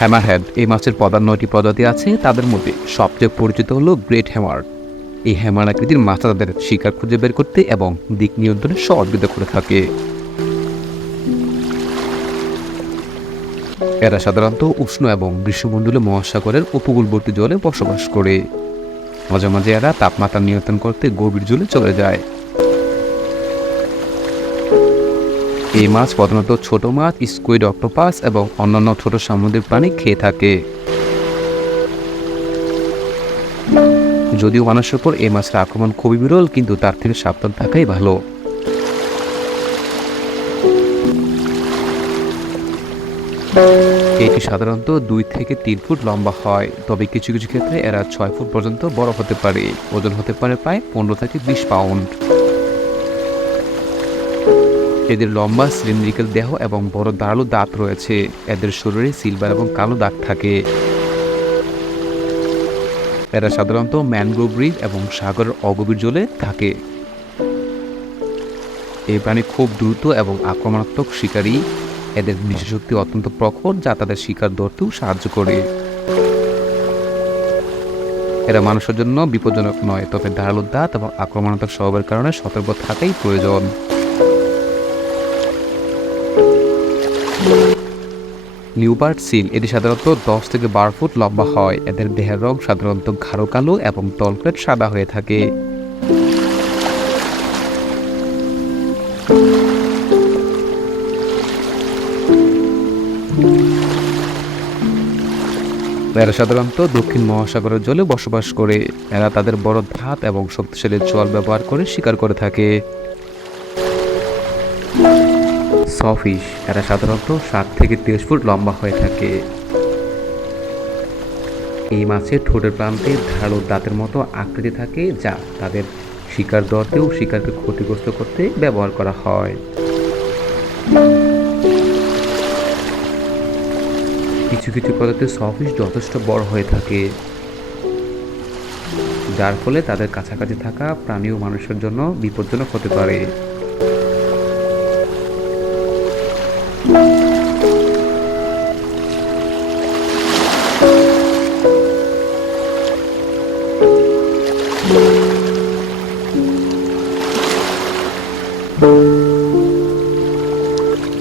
Hammerhead এই মাছের প্রধান 9টি প্রজাতি আছে। তাদের মধ্যে সবচেয়ে পরিচিত হলো গ্রেট হ্যামার। এই হ্যামার আকৃতির মাছ তাদের শিকার খুঁজে বের করতে এবং দিক নিয়ন্ত্রণে সহযোগিতা করে থাকে। এরা সাধারণত উষ্ণ এবং গ্রীষ্মমণ্ডলীয় মহাসাগরের উপকূলবর্তী জলে বসবাস করে। মাঝে মাঝে এরা তাপমাত্রা নিয়ন্ত্রণ করতে গভীর জলে চলে যায়। এই মাছ প্রধানত ছোট মাছ, স্কুইড, অক্টোপাস এবং অন্যান্য ছোট সামুদ্রিক প্রাণী খেয়ে থাকে। যদিও মানুষের উপর এই মাছের আক্রমণ খুবই বিরল, কিন্তু তার থেকে সাবধান থাকাই ভালো। এটি সাধারণত 2 থেকে 3 ফুট লম্বা হয়, তবে কিছু কিছু ক্ষেত্রে এরা 6 ফুট পর্যন্ত বড় হতে পারে। ওজন হতে পারে প্রায় 15 থেকে 20 পাউন্ড। এদের লম্বা সিলিন্ড্রিক্যাল দেহ এবং বড় ধারালো দাঁত রয়েছে। এদের শরীরে সিলভার এবং কালো দাগ থাকে। এরা সাধারণত ম্যানগ্রোভ রিজ এবং সাগরের অগভীর জলে থাকে। এই প্রাণী খুব দ্রুত এবং আক্রমণাত্মক শিকারী। এদের দৃষ্টিশক্তি অত্যন্ত প্রখর, যা তাদের শিকার ধরতেও সাহায্য করে। এরা মানুষের জন্য বিপজ্জনক নয়, তবে ধারালো দাঁত এবং আক্রমণাত্মক স্বভাবের কারণে সতর্ক থাকাই প্রয়োজন। লিওপার্ড সিল এটি সাধারণত 10 থেকে 12 ফুট লম্বা হয়। এদের দেহের রং সাধারণত গাঢ় কালো এবং তলপেট সাদা হয়ে থাকে। এরা সাধারণত দক্ষিণ মহাসাগরের জলে বসবাস করে। এরা তাদের বড় দাঁত এবং শক্তিশালী চোয়াল ব্যবহার করে শিকার করে থাকে। সফিশ এরা সাধারণত 7 থেকে 30 ফুট লম্বা হয়ে থাকে। এই মাছের ঠোঁটের প্রান্তে ধারালো দাঁতের মতো আকৃতি থাকে, যা তাদের শিকার ধরতেও শিকারকে ক্ষতিগ্রস্ত করতে ব্যবহার করা হয়। কিছু কিছু প্রজাতির সফিশ যথেষ্ট বড় হয়ে থাকে, যার ফলে তাদের কাছাকাছি থাকা প্রাণী ও মানুষের জন্য বিপজ্জনক হতে পারে।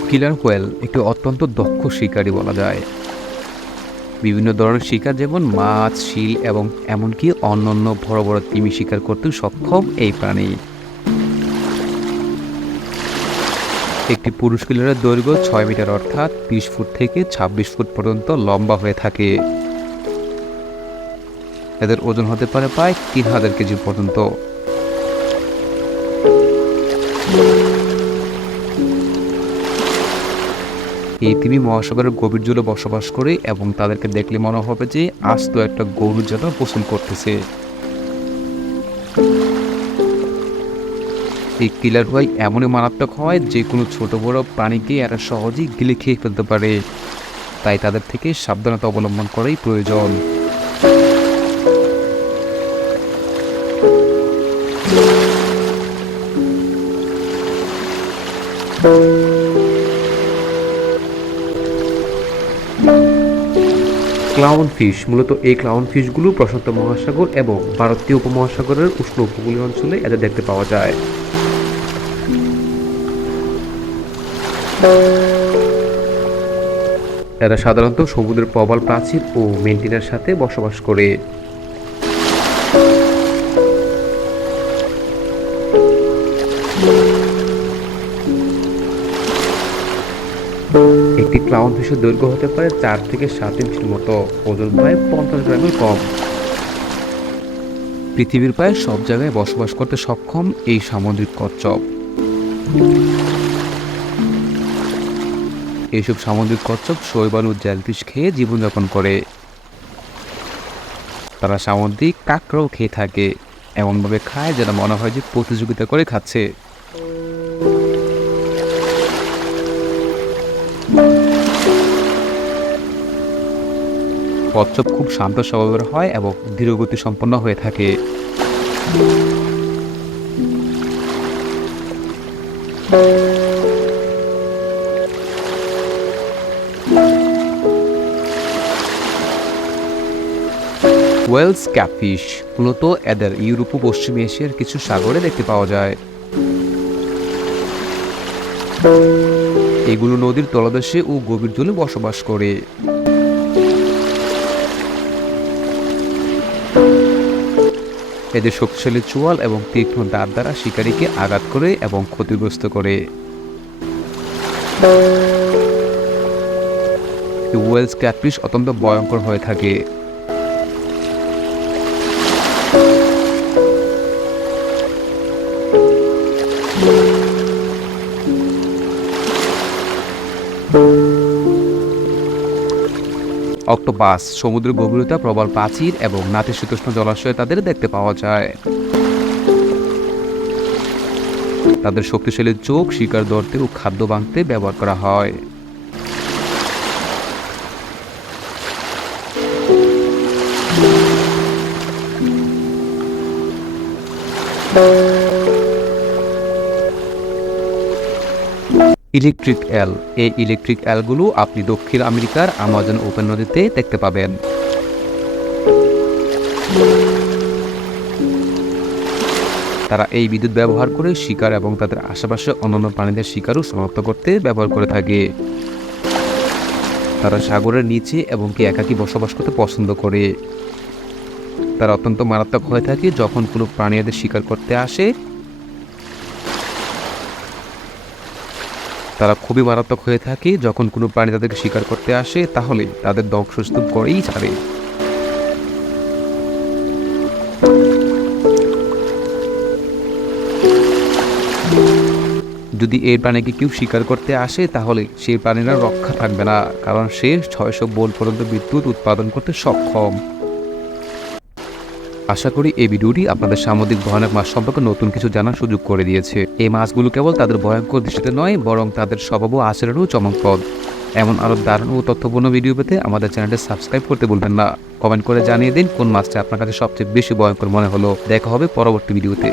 কিলার হোয়েল একটি অত্যন্ত দক্ষ শিকারী বলা যায়। বিভিন্ন ধরনের শিকার যেমন মাছ, শিল এবং এমনকি অন্যান্য বড় বড় তিমি শিকার করতেও সক্ষম এই প্রাণী। একটি পুরুষ কিলারের দৈর্ঘ্য 6 মিটার অর্থাৎ 20 ফুট থেকে 26 ফুট পর্যন্ত লম্বা হয়ে থাকে। এদের ওজন হতে পারে প্রায় 3000 কেজি পর্যন্ত। এই তিমি মহাসাগরের গভীর জলে বসবাস করে এবং তাদেরকে দেখলে মনে হবে যে আস্ত একটা গরু যেন গোসল করতেছে। এই কিলার হোয়েল এমনই মারাত্মক হয় যে কোনো ছোট বড় প্রাণীকে এরা সহজেই গিলে খেয়ে ফেলতে পারে। তাই তাদের থেকে সাবধানতা অবলম্বন করাই প্রয়োজন। ক্লাউন ফিশ মূলত এই ক্লাউন ফিশগুলো প্রশান্ত মহাসাগর এবং ভারতীয় উপমহাসাগরের উষ্ণ উপকূলীয় অঞ্চলে এদের দেখতে পাওয়া যায়। এরা সাধারণত সমুদ্রের প্রবাল প্রাচীর ও মেন্টিনার সাথে বসবাস করে। একটি ক্লাউন ফিশের দৈর্ঘ্য হতে পারে 4 থেকে 7 ইঞ্চির মতো, ওজন প্রায় 50 গ্রামের কম। পৃথিবীর প্রায় সব জায়গায় বসবাস করতে সক্ষম এই সামুদ্রিক কচ্ছপ। এইসব সামুদ্রিক কচ্ছপ শৈবাল ও জেলফিশ খেয়ে জীবনযাপন করে। তারা সামুদ্রিক কাঁকড়াও খেয়ে থাকে, এমনভাবে খায় যেন মনে হয় যে প্রতিযোগিতা করে খাচ্ছে। কচ্ছপ খুব শান্ত স্বভাবের হয় এবং ধীরগতি সম্পন্ন হয়ে থাকে। ওয়েলস ক্যাটফিশ মূলত এদের ইউরোপ ও পশ্চিম এশিয়ার কিছু সাগরে দেখতে পাওয়া যায়। এগুলো নদীর তলদেশে ও গভীর জলে বসবাস করে। এদের শক্তিশালী চোয়াল এবং তীক্ষ্ণ দাঁত দ্বারা শিকারীকে আঘাত করে এবং ক্ষতিগ্রস্ত করে। ওয়েলস ক্যাটফিশ অত্যন্ত ভয়ঙ্কর হয়ে থাকে। অক্টোপাস সমুদ্রের গভীরতা, প্রবল প্রাচীর এবং নাতিশীতোষ্ণ জলাশয়ে তাদের দেখতে পাওয়া যায়। তাদের শক্তিশালী চোখ শিকার ধরতে ও খাদ্য বাঁধতে ব্যবহার করা হয়। ইলেকট্রিক এল। এই ইলেকট্রিক এলগুলো আপনি দক্ষিণ আমেরিকার আমাজন ওপেন নদীতে দেখতে পাবেন। তারা এই বিদ্যুৎ ব্যবহার করে শিকার এবং তাদের আশেপাশে অন্যান্য প্রাণীদের শিকারও শনাক্ত করতে ব্যবহার করে থাকে। তারা সাগরের নিচে এবং কি একাকী বসবাস করতে পছন্দ করে। তারা অত্যন্ত মারাত্মক হয়ে থাকে যখন কোনো প্রাণী এদের শিকার করতে আসে। তারা খুবই মারাত্মক হয়ে থাকে যখন কোনো প্রাণী তাদেরকে শিকার করতে আসে, তাহলে তাদের ধ্বংসস্তূপ করেই ছাড়ে। যদি এই প্রাণীকে কেউ শিকার করতে আসে তাহলে সেই প্রাণীরা রক্ষা থাকবে না, কারণ সে 600 ভোল্ট পর্যন্ত বিদ্যুৎ উৎপাদন করতে সক্ষম। আশা করি এই ভিডিওটি আপনাদের সামুদ্রিক ভয়ানক মাছ সম্পর্কে নতুন কিছু জানার সুযোগ করে দিয়েছে। এই মাছগুলো কেবল তাদের ভয়ঙ্কর দৃষ্টিতে নয়, বরং তাদের স্বভাব ও আচরণও চমকপ্রদ। এমন আরও দারুণ ও তথ্যপূর্ণ ভিডিও পেতে আমাদের চ্যানেলটি সাবস্ক্রাইব করতে ভুলবেন না। কমেন্ট করে জানিয়ে দিন কোন মাছটা আপনার কাছে সবচেয়ে বেশি ভয়ঙ্কর মনে হলো। দেখা হবে পরবর্তী ভিডিওতে।